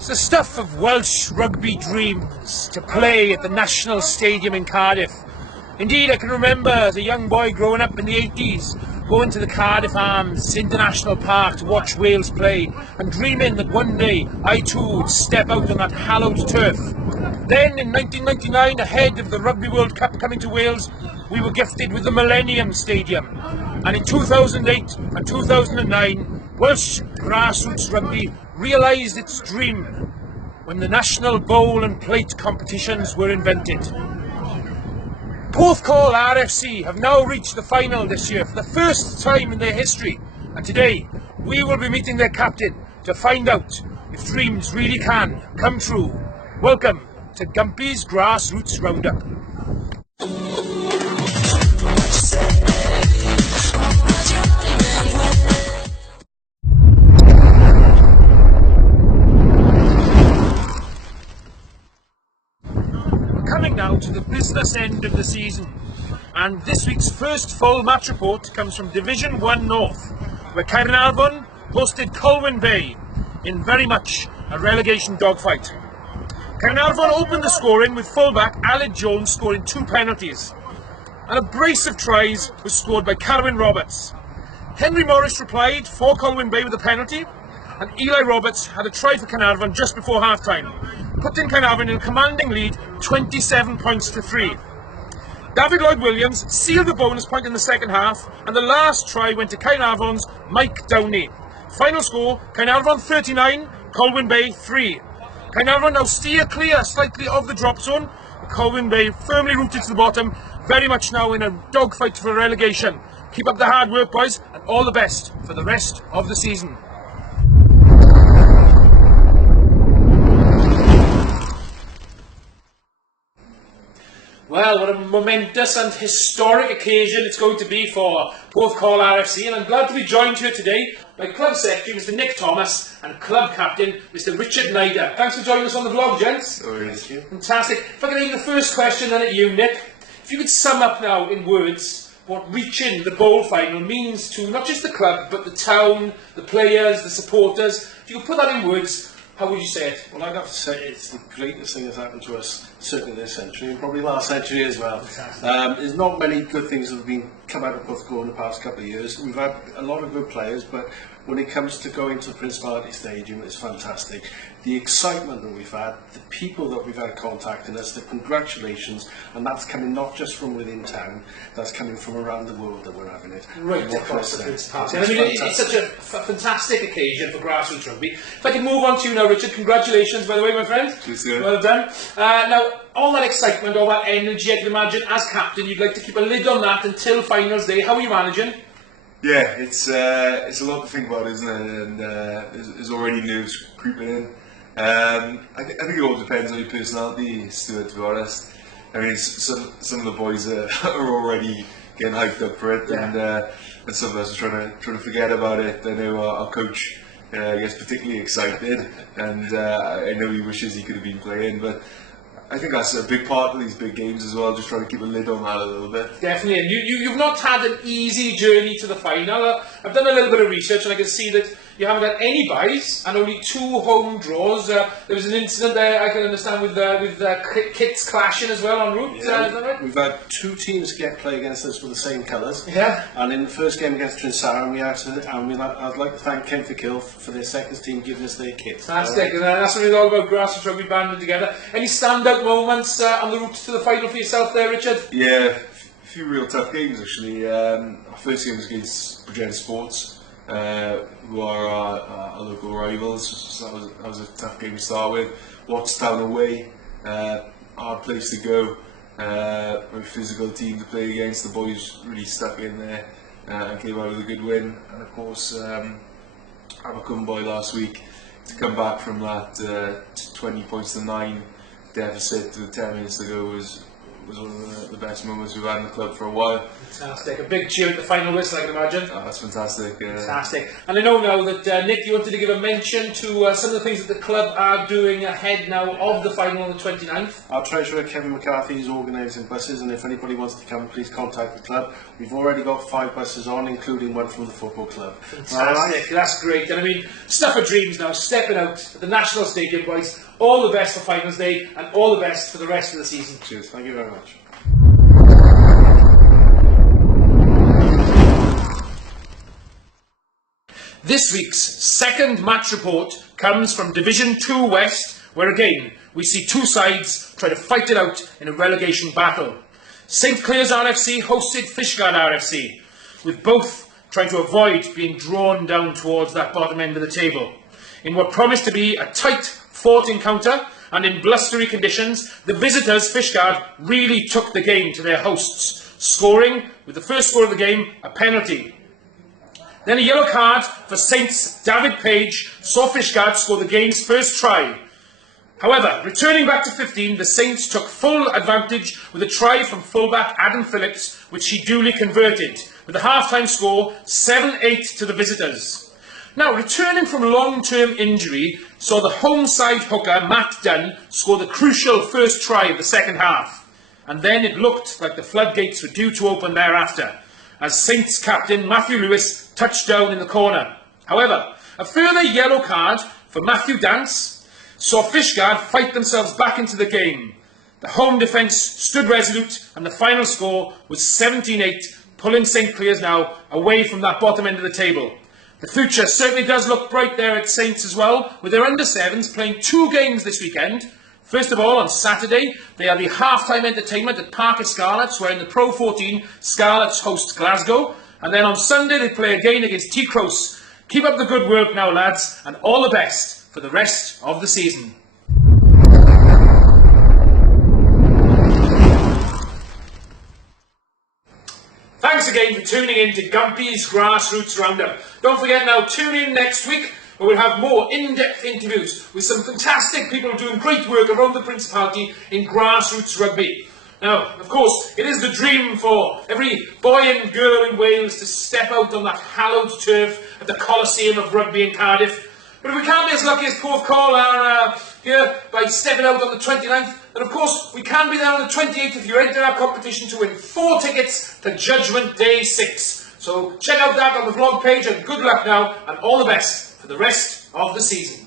It's the stuff of Welsh rugby dreams to play at the National Stadium in Cardiff. Indeed, I can remember as a young boy growing up in the 80s, going to the Cardiff Arms International Park to watch Wales play and dreaming that one day I too would step out on that hallowed turf. Then in 1999, ahead of the Rugby World Cup coming to Wales, we were gifted with the Millennium Stadium. And in 2008 and 2009, Welsh grassroots rugby realised its dream when the national bowl and plate competitions were invented. Porthcawl RFC have now reached the final this year for the first time in their history, and today we will be meeting their captain to find out if dreams really can come true. Welcome to Gumpy's Grassroots Round-Up. Coming now to the business end of the season, and this week's first full match report comes from Division 1 North, where Cardiff hosted Colwyn Bay in very much a relegation dogfight. Cardiff opened the scoring with fullback Aled Jones scoring 2 penalties, and a brace of tries was scored by Carwyn Roberts. Henry Morris replied for Colwyn Bay with a penalty, and Eli Roberts had a try for Carnarvon just before half-time, putting Carnarvon in a commanding lead 27 points to 3. David Lloyd-Williams sealed the bonus point in the second half, and the last try went to Carnarvon's Mike Downey. Final score, Carnarvon 39, Colwyn Bay 3. Carnarvon now steer clear slightly of the drop zone, Colwyn Bay firmly rooted to the bottom, very much now in a dogfight for relegation. Keep up the hard work, boys, and all the best for the rest of the season. Well, what a momentous and historic occasion it's going to be for Porthcawl RFC, and I'm glad to be joined here today by Club Secretary Mr Nick Thomas and Club Captain Mr Richard Hnyda. Thanks for joining us on the vlog, gents. Oh, thank you. Fantastic. If I can aim the first question then at you, Nick. If you could sum up now in words what reaching the bowl final means to not just the club, but the town, the players, the supporters. If you could put that in words, how would you say it? Well, I'd have to say it's the greatest thing that's happened to us, certainly this century, and probably last century as well. There's not many good things that have come out of Porthcawl in the past couple of years. We've had a lot of good players, but when it comes to going to the Principality Stadium, it's fantastic. The excitement that we've had, the people that we've had contacting us, the congratulations, and that's coming not just from within town, that's coming from around the world that we're having it. Right across the Principality. I mean, it's such a fantastic occasion for grassroots rugby. If I can move on to you now, Richard, congratulations, by the way, my friend. Well done. Now, all that excitement, all that energy, I can imagine, as captain, you'd like to keep a lid on that until finals day. How are you managing? Yeah, it's a lot to think about, isn't it? And there's already nerves creeping in. I think it all depends on your personality, Stuart, to be honest. I mean, some of the boys are already getting hyped up for it, yeah. And some of us are trying to forget about it. I know our coach gets particularly excited, and I know he wishes he could have been playing, but I think that's a big part of these big games as well, just trying to keep a lid on that a little bit. Definitely, and you've not had an easy journey to the final. I've done a little bit of research and I can see that you haven't had any byes and only 2 home draws. There was an incident there, I can understand, with kits clashing as well en route. Yeah, is that right? We've had 2 teams play against us with the same colours. Yeah. And in the first game against Principality, I'd like to thank Ken for their second team giving us their kits. Fantastic, and that's what it's all about, grassroots rugby banded together. Any standout moments on the route to the final for yourself there, Richard? Yeah, a few real tough games actually. Our first game was against Bridgend Sports, who are our local rivals, so that was a tough game to start with. Watertown away, hard place to go, very physical team to play against. The boys really stuck in there and came out with a good win. And of course, Abercwmboi last week, to come back from that 20 points to 9 deficit with 10 minutes to go was was one of the best moments we've had in the club for a while. Fantastic. A big cheer at the final whistle, I can imagine. Oh, that's fantastic. Fantastic. And I know now that Nick, you wanted to give a mention to some of the things that the club are doing ahead now of the final on the 29th. Our treasurer Kevin McCarthy is organising buses, and if anybody wants to come, please contact the club. We've already got 5 buses on, including one from the football club. Fantastic. That's great. And I mean, stuff of dreams now, stepping out at the National Stadium, boys. All the best for finals day and all the best for the rest of the season. Cheers. Thank you very much. This week's second match report comes from Division 2 West, where again we see two sides try to fight it out in a relegation battle. St Clears RFC hosted Fishguard RFC, with both trying to avoid being drawn down towards that bottom end of the table. In what promised to be a tight fought encounter and in blustery conditions, the visitors, Fishguard, really took the game to their hosts, scoring, with the first score of the game, a penalty. Then a yellow card for Saints' David Page saw Fishguard score the game's first try. However, returning back to 15, the Saints took full advantage with a try from fullback Adam Phillips, which he duly converted, with the half-time score 7-8 to the visitors. Now, returning from long-term injury, saw the home side hooker Matt Dunn score the crucial first try of the second half. And then it looked like the floodgates were due to open thereafter, as Saints captain Matthew Lewis touched down in the corner. However, a further yellow card for Matthew Dance saw Fishguard fight themselves back into the game. The home defence stood resolute and the final score was 17-8, pulling St Clears now away from that bottom end of the table. The future certainly does look bright there at Saints as well, with their under-7s playing 2 games this weekend. First of all, on Saturday, they are the half-time entertainment at Parker Scarlets, where in the Pro 14, Scarlets host Glasgow. And then on Sunday, they play again against T-Cross. Keep up the good work now, lads, and all the best for the rest of the season. Thanks again for tuning in to Gumpy's Grassroots Roundup. Don't forget now, tune in next week, where we'll have more in-depth interviews with some fantastic people doing great work around the Principality in grassroots rugby. Now, of course, it is the dream for every boy and girl in Wales to step out on that hallowed turf at the Coliseum of Rugby in Cardiff. But if we can't be as lucky as Porthcawl are here by stepping out on the 29th, then of course we can be there on the 28th if you enter our competition to win 4 tickets to Judgment Day 6. So check out that on the vlog page, and good luck now and all the best for the rest of the season.